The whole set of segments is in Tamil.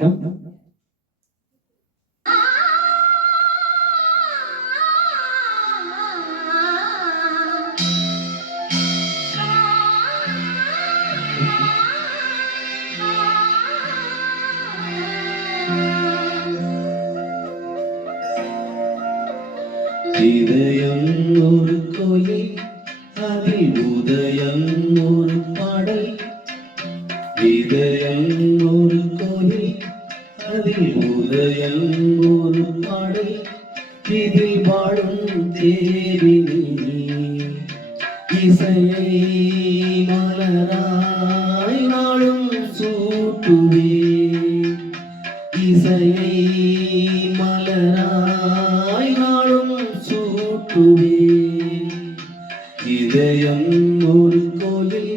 வணக்கம். இதயம் ஒரு கோயில், அதில் உதயம் ஒரு பாடல். இதயம் ஒரு கோயில், அதில் உதயம் ஒரு பாடல். இதில் வாழும் தேவினி இசையை மலராய் நாளும் சூட்டுவே. இசையை மலராய் நாளும் சூட்டுவே. இதயம் ஒரு கோயில்,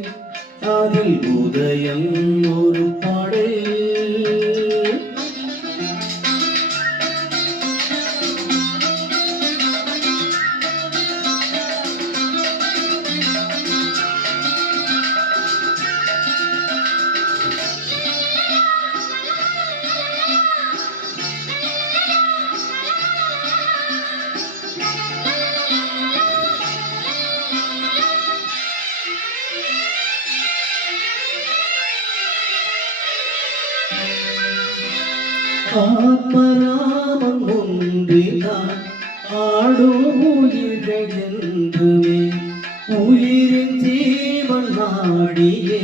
அதில் உதயம் ஒரு பாடல். ஆத்மநாமம் ஒன்றினால் ஆடும் உயிர்கள் என்றுமே. உயிரின் ஜீவன் நாடியே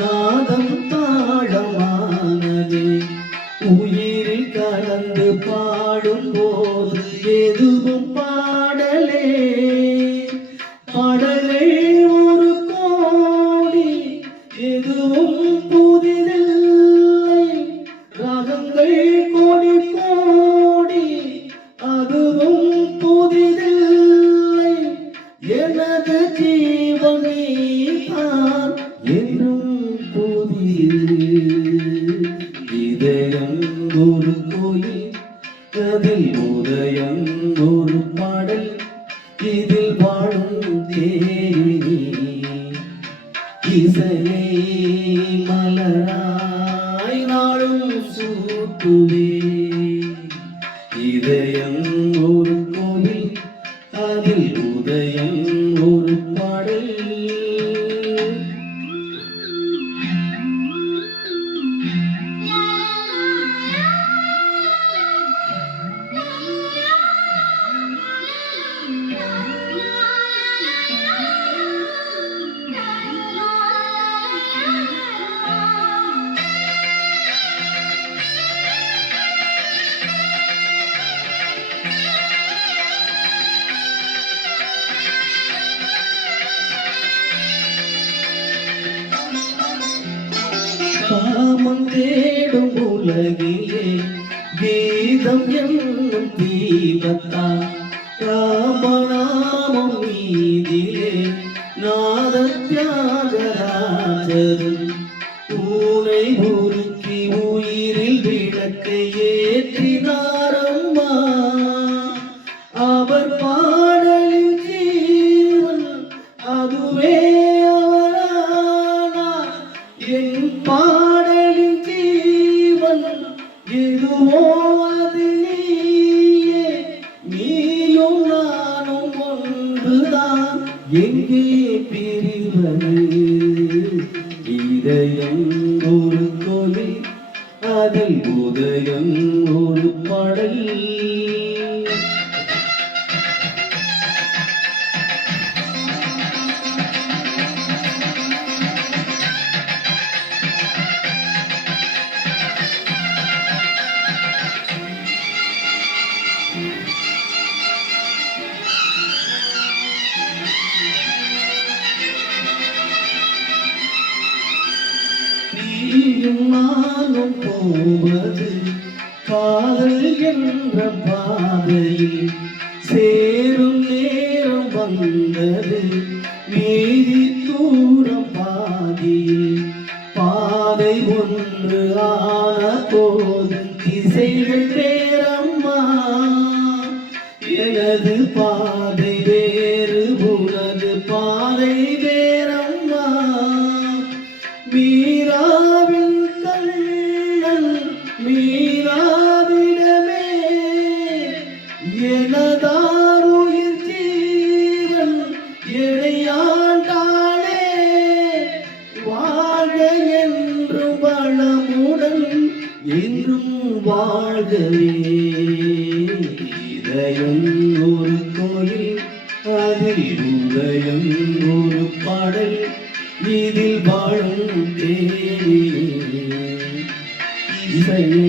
நாதம் தாழமானதே. உயிரில் கலந்து பாடும் போது எதுவும் பாடலே. பாடலே ஒரு கோடி, எதுவும் புதிதில்லை. ராகங்கள் கோடி கோடி, அதுவும் புதிதில்லை. எனது ஜீவனை தான் என்றும் புதிது. இதயம் ஒரு கோயில், அதில் உதயம் ஒரு பாடல். இதில் வாழும் தேவி இசையை மலராய் நாளும் சூட்டுவே. இதயம் ஒரு கோவில், அதில் உதயம் ஒரு பாடல். காமம் தேடும் உலகிலே கீதம் என்னும் தீபத்தா. ராமநாமம் மீதிலே நாத தியாகராஜரும் ஊனை உருக்கி உயிரில் விளக்கை ஏற்றினாரம்மா. அவர் பாடலின் ஜீவன் அதுவே அவரானார். என் பாடலின் ஜீவன் எதுவோ அது நீயே. நீயும் நானும் ஒன்றுதான், எங்கே பிரிவது. இதயம் ஒரு கோயில், அதில் உதயம் ஒரு பாடல். நீயும் நானும் போவது காதல் என்ற பாதையில். சேரும் நேரம் வந்தது மீதி தூரம் பாதியில். பாதை ஒன்று ஆன போது திசைகள் வேறம்மா. எனது பாதை வேறு, உனது பாதை வேறம்மா. மீராவின் கண்ணன் மீராவிடமே எனதாருயிர் ஜீவன் இணையாண்டாளே வாழ்க என்றும் வளமுடன் என்றும் வாழ்கவே இதயம் ஒரு கோயில் அதில் உதயம் ஒரு பாடல் இதில் வாழும் தேவி இசையை